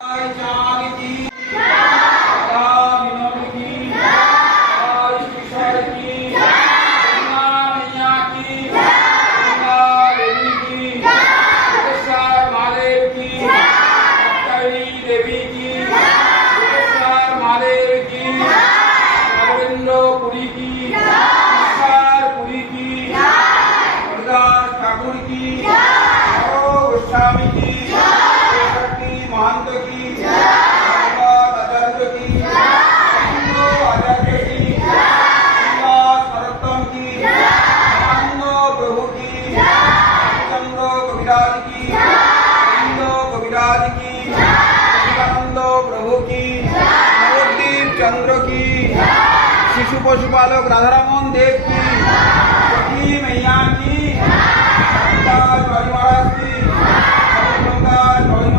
জয় চাঁদ पशुपालक राधा मोहन देव की सखी मैया की महाराज महाराज की महाराज की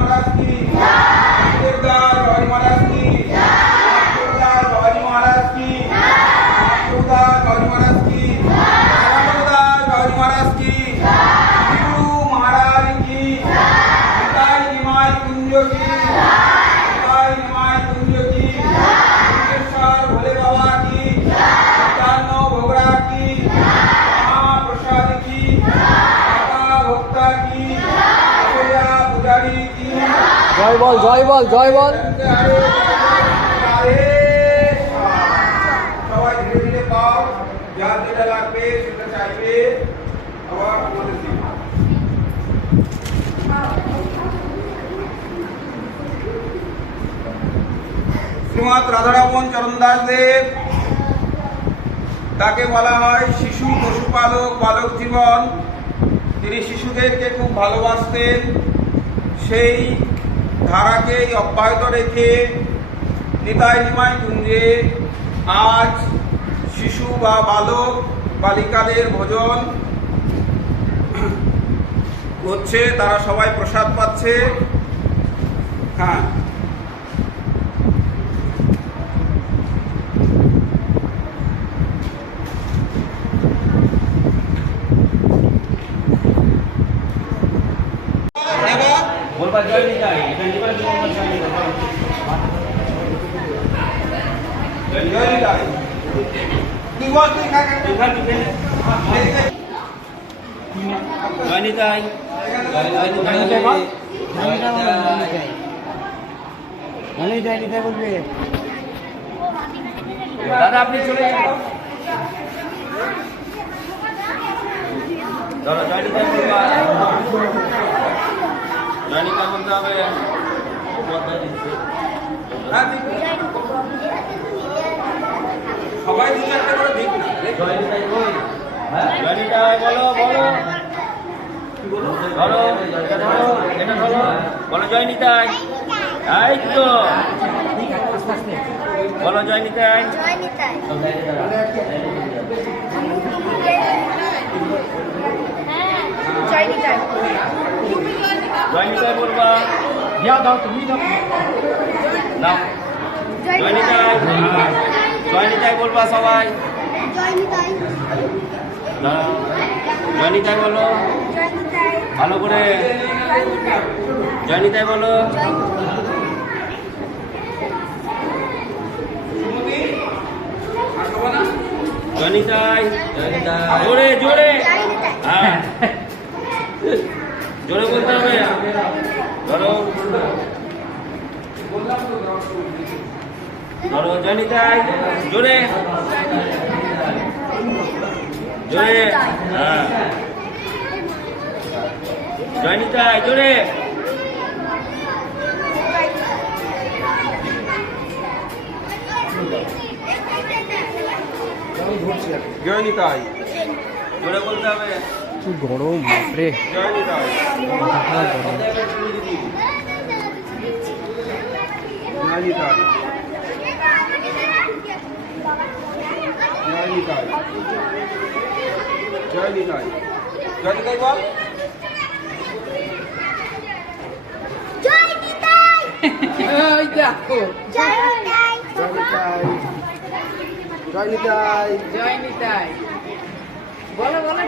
महाराज বল, জয় বল জয় বল। সবাই ধীরে ধীরে যার যেটা লাগবে সেটা চাইবে রাধারমন চরণদাস দেব, তাকে বলা হয় শিশু পশুপালক বালক জীবন। তিনি শিশুদেরকে খুব ভালোবাসতেন। সেই ধারাকেই অব্যাহত রেখে নিতাই নিমাই কুঞ্জে আজ শিশু বা বালক বালিকাদের ভোজন হচ্ছে, তারা সবাই প্রসাদ পাচ্ছে। হ্যাঁ এবার বলবা জয় নিতাই এখানে যেবার তুমি বলবা জয় নিতাই জয় জয় নিতাই নিতাই। তুই বল তুই কাকে এখানে তুমি জয় নিতাই জয় নিতাই দাদা আপনি চলে যান ধরো জয় জয় বলতে হবে হ্যাঁ, সবাই দু চারটে করে না নিতাই বল বলো ধরো এটা ধরো এটা ধরো বলো জয় নিতাই এই তো বলো জয় নিতাই জয় নিতাই হ্যাঁ জয় নিতাই জয় নিতাই বলবা দাও, তুমি দাও। নাও। জয় নিতাই জয় নিতাই বলবা সবাই। জয় নিতাই দাঁড়াও। জয় নিতাই বলো। ভালো করে। জয় নিতাই জয় নিতাই বলো। জয় সুমতি আর খাব না জয় নিতাই জোরে জোরে। হ্যাঁ। জোরে বলতে হবে। ধরো ধরো জয় নিতাই জোরে। জোরে। হ্যাঁ। জয় জোরে। জয় নিতাই জোরে বলতে হবে। কি গরম বাপরে। খারাপ গরম। জয় নিতাই জয় নিতাই। জয় নিতাই। জয় নিতাই বল জয় নিতাই জয় নিতাই জয় নিতাই জয় নিতাই বলো বলো